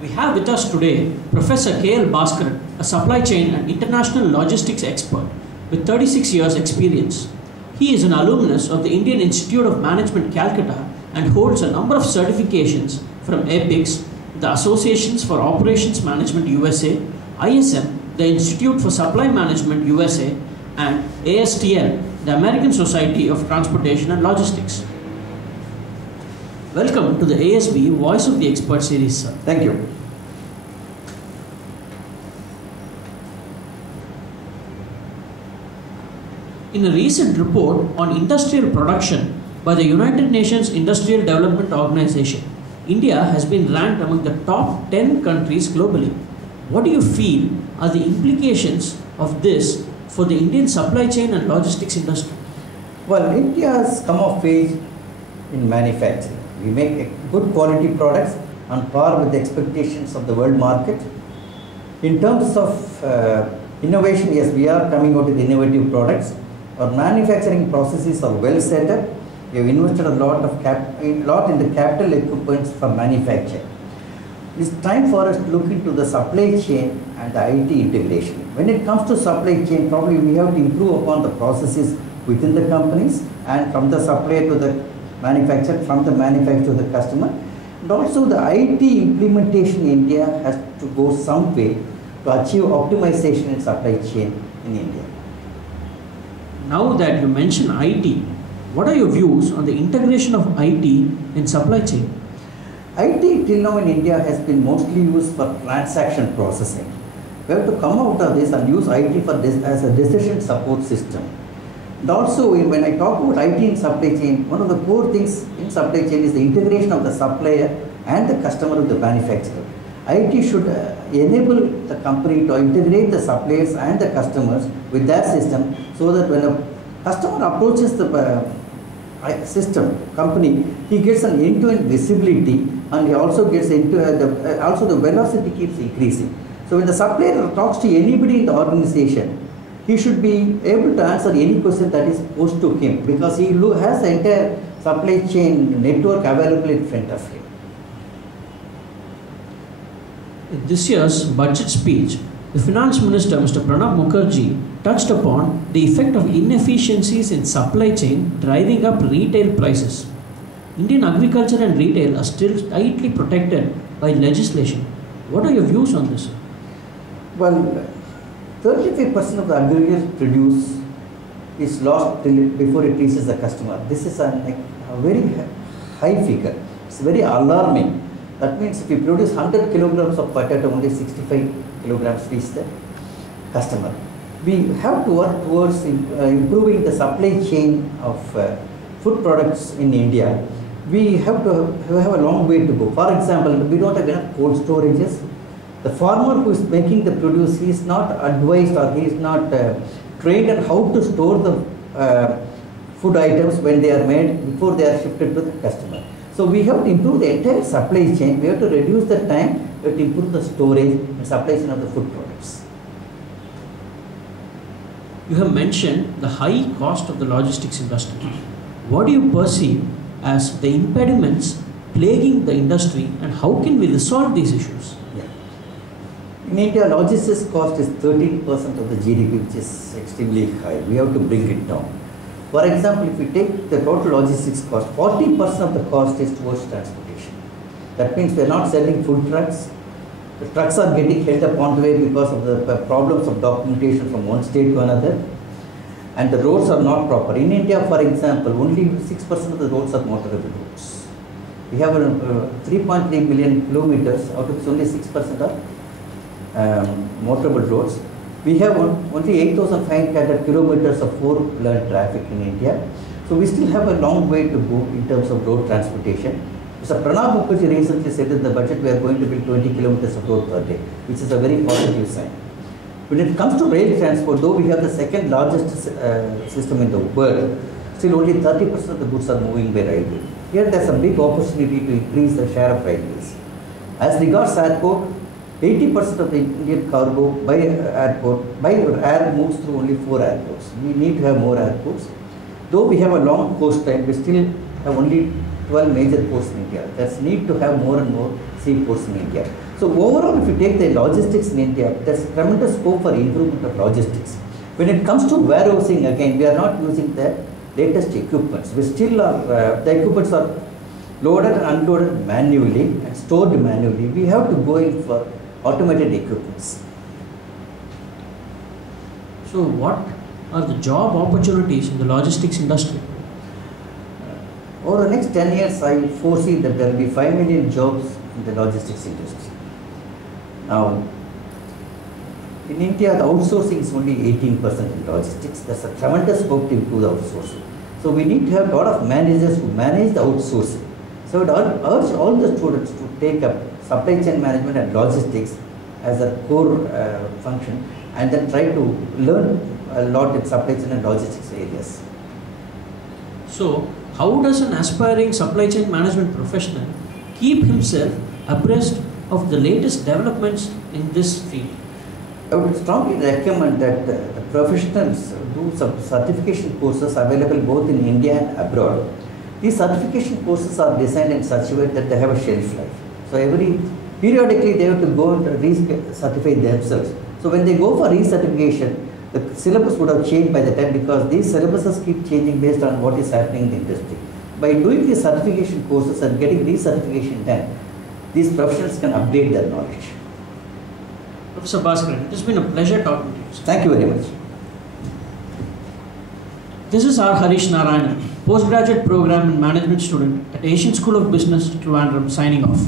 We have with us today Professor K.L. Bhaskaran, a supply chain and international logistics expert with 36 years experience. He is an alumnus of the Indian Institute of Management, Calcutta, and holds a number of certifications from APICS, the Associations for Operations Management USA, ISM, the Institute for Supply Management USA, and ASTL, the American Society of Transportation and Logistics. Welcome to the ASB Voice of the Expert series, sir. Thank you. In a recent report on industrial production by the United Nations Industrial Development Organization, India has been ranked among the top 10 countries globally. What do you feel are the implications of this for the Indian supply chain and logistics industry? Well, India has come of age in manufacturing. We make good quality products on par with the expectations of the world market. In terms of innovation, yes, we are coming out with innovative products. Our manufacturing processes are well set up. We have invested a lot in the capital equipment for manufacturing. It's time for us to look into the supply chain and the IT integration. When it comes to supply chain, probably we have to improve upon the processes within the companies and from the supplier to the manufacturer, from the manufacturer to the customer. And also the IT implementation in India has to go some way to achieve optimization in supply chain in India. Now that you mention IT, what are your views on the integration of IT in supply chain? IT till now in India has been mostly used for transaction processing. We have to come out of this and use IT for this as a decision support system. And also, when I talk about IT in supply chain, one of the core things in supply chain is the integration of the supplier and the customer with the manufacturer. IT should enable the company to integrate the suppliers and the customers with their system, so that when a customer approaches the company, he gets an end-to-end visibility, and he also gets into also the velocity keeps increasing. So when the supplier talks to anybody in the organization, he should be able to answer any question that is posed to him, because he has the entire supply chain network available in front of him. In this year's budget speech, the Finance Minister, Mr. Pranab Mukherjee, touched upon the effect of inefficiencies in supply chain driving up retail prices. Indian agriculture and retail are still tightly protected by legislation. What are your views on this? Well, 35% of the agricultural produce is lost before it reaches the customer. This is a very high figure. It's very alarming. That means if we produce 100 kilograms of potato, only 65 kilograms reach the customer. We have to work towards improving the supply chain of food products in India. We have a long way to go. For example, we don't have enough cold storages. The farmer who is making the produce, he is not advised, or he is not trained on how to store the food items when they are made before they are shifted to the customer. So we have to improve the entire supply chain. We have to reduce the time. We have to improve the storage and supply chain of the food products. You have mentioned the high cost of the logistics industry. What do you perceive as the impediments plaguing the industry, and how can we resolve these issues? In India, logistics cost is 13% of the GDP, which is extremely high. We have to bring it down. For example, if we take the total logistics cost, 40% of the cost is towards transportation. That means we are not selling food trucks. The trucks are getting held up on the way because of the problems of documentation from one state to another. And the roads are not proper. In India, for example, only 6% of the roads are motorable roads. We have 3.3 million kilometers, out of which only 6% are motorable roads. We have only 8,500 kilometers of four-lane traffic in India. So we still have a long way to go in terms of road transportation. Mr. Pranab Mukherjee recently said in the budget we are going to build 20 kilometers of road per day, which is a very positive sign. When it comes to rail transport, though we have the second largest system in the world, still only 30% of the goods are moving by railway. Here there's a big opportunity to increase the share of railways. As regards airport, 80% of the Indian cargo by air moves through only 4 airports. We need to have more airports. Though we have a long coastline, we still have only 12 major ports in India. There's need to have more and more seaports in India. So overall, if you take the logistics in India, there's tremendous scope for improvement of logistics. When it comes to warehousing, again, we are not using the latest equipments. We still are, the equipments are loaded and unloaded manually and stored manually. We have to go in for automated equipments. So what are the job opportunities in the logistics industry? Over the next 10 years, I foresee that there will be 5 million jobs in the logistics industry. Now, in India, the outsourcing is only 18% in logistics. There's a tremendous scope to improve the outsourcing. So we need to have a lot of managers who manage the outsourcing. So I would urge all the students to take up supply chain management and logistics as a core function, and then try to learn a lot in supply chain and logistics areas. So, how does an aspiring supply chain management professional keep himself abreast of the latest developments in this field? I would strongly recommend that the professionals do some certification courses available both in India and abroad. These certification courses are designed in such a way that they have a shelf life. So periodically they have to go and re-certify themselves. So when they go for recertification, the syllabus would have changed by the time, because these syllabuses keep changing based on what is happening in the industry. By doing these certification courses and getting recertification done, these professionals can update their knowledge. Professor Bhaskaran, it has been a pleasure talking to you, sir. Thank you very much. This is R. Harish Narayanan, postgraduate program and management student at Asian School of Business, Trivandrum, signing off.